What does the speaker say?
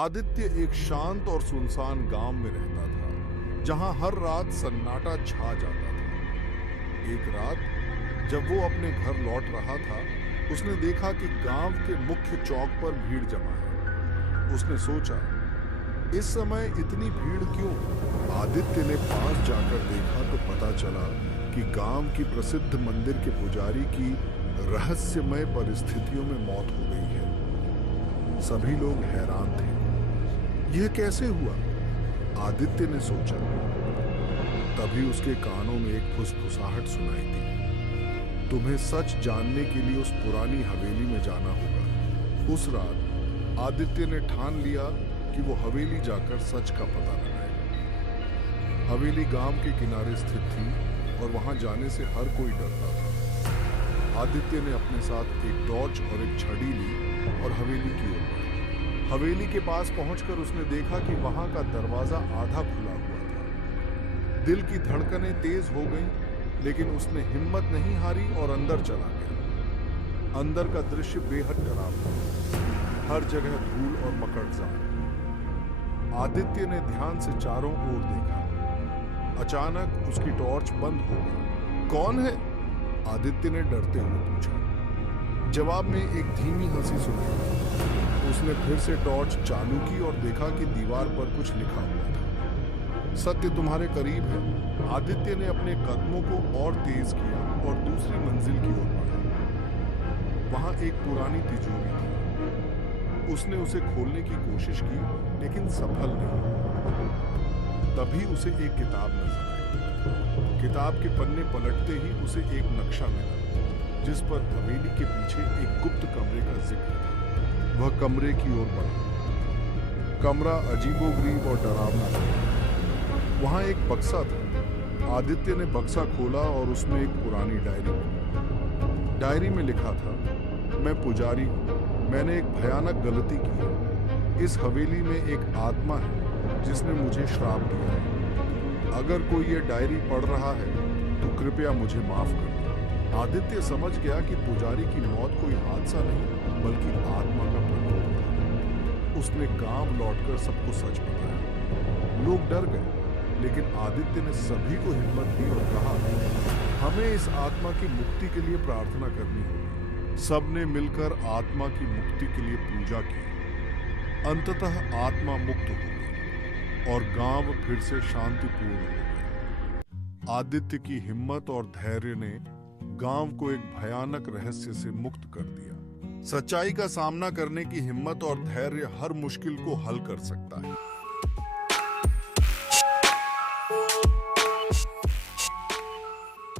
आदित्य एक शांत और सुनसान गांव में रहता था, जहां हर रात सन्नाटा छा जाता था। एक रात जब वो अपने घर लौट रहा था, उसने देखा कि गांव के मुख्य चौक पर भीड़ जमा है। उसने सोचा, इस समय इतनी भीड़ क्यों? आदित्य ने पास जाकर देखा तो पता चला कि गांव की प्रसिद्ध मंदिर के पुजारी की रहस्यमय परिस्थितियों में मौत हो गई है। सभी लोग हैरान थे। यह कैसे हुआ? आदित्य ने सोचा। तभी उसके कानों में एक फुसफुसाहट सुनाई दी। तुम्हें सच जानने के लिए उस पुरानी हवेली में जाना होगा। उस रात आदित्य ने ठान लिया कि वो हवेली जाकर सच का पता लगाएगा। हवेली गांव के किनारे स्थित थी और वहां जाने से हर कोई डरता था। आदित्य ने अपने साथ एक टॉर्च और एक छड़ी ली और हवेली की ओर बढ़ा। हवेली के पास पहुंचकर उसने देखा कि वहां का दरवाजा आधा खुला हुआ था। दिल की धड़कनें तेज हो गईं, लेकिन उसने हिम्मत नहीं हारी और अंदर चला गया। अंदर का दृश्य बेहद डरावना था। हर जगह धूल और मकड़जाल। आदित्य ने ध्यान से चारों ओर देखा। अचानक उसकी टॉर्च बंद हो गई। कौन है? आदित्य ने डरते हुए पूछा। जवाब में एक धीमी हंसी सुनाई। उसने फिर से टॉर्च चालू की और देखा कि दीवार पर कुछ लिखा हुआ था। सत्य तुम्हारे करीब है। आदित्य ने अपने कदमों को और तेज किया और दूसरी मंजिल की ओर बढ़ा। वहां एक पुरानी तिजोरी थी। उसने उसे खोलने की कोशिश की, लेकिन सफल नहीं हुआ। तभी उसे एक किताब नजर आई। किताब के पन्ने पलटते ही उसे एक नक्शा मिला, जिस पर हवेली के पीछे एक गुप्त कमरे का जिक्र था। वह कमरे की ओर बढ़ा। कमरा अजीबोगरीब और डरावना था। वहां एक बक्सा था। आदित्य ने बक्सा खोला और उसमें एक पुरानी डायरी मिली। डायरी में लिखा था, मैं पुजारी हूं। मैंने एक भयानक गलती की है। इस हवेली में एक आत्मा है जिसने मुझे श्राप दिया है। अगर कोई ये डायरी पढ़ रहा है तो कृपया मुझे माफ कर दे। आदित्य समझ गया कि पुजारी की मौत कोई हादसा नहीं, बल्कि आत्मा का प्रकोप था। उसने गांव लौटकर सबको सच बताया। लोग डर गए, लेकिन आदित्य ने सभी को हिम्मत दी और कहा, हमें इस आत्मा की मुक्ति के लिए प्रार्थना करनी होगी। सबने मिलकर आत्मा की मुक्ति के लिए पूजा की। अंततः आत्मा मुक्त हो गई और गांव फिर से शांतिपूर्ण हो गया। आदित्य की हिम्मत और धैर्य ने गांव को एक भयानक रहस्य से मुक्त कर दिया। सच्चाई का सामना करने की हिम्मत और धैर्य हर मुश्किल को हल कर सकता है।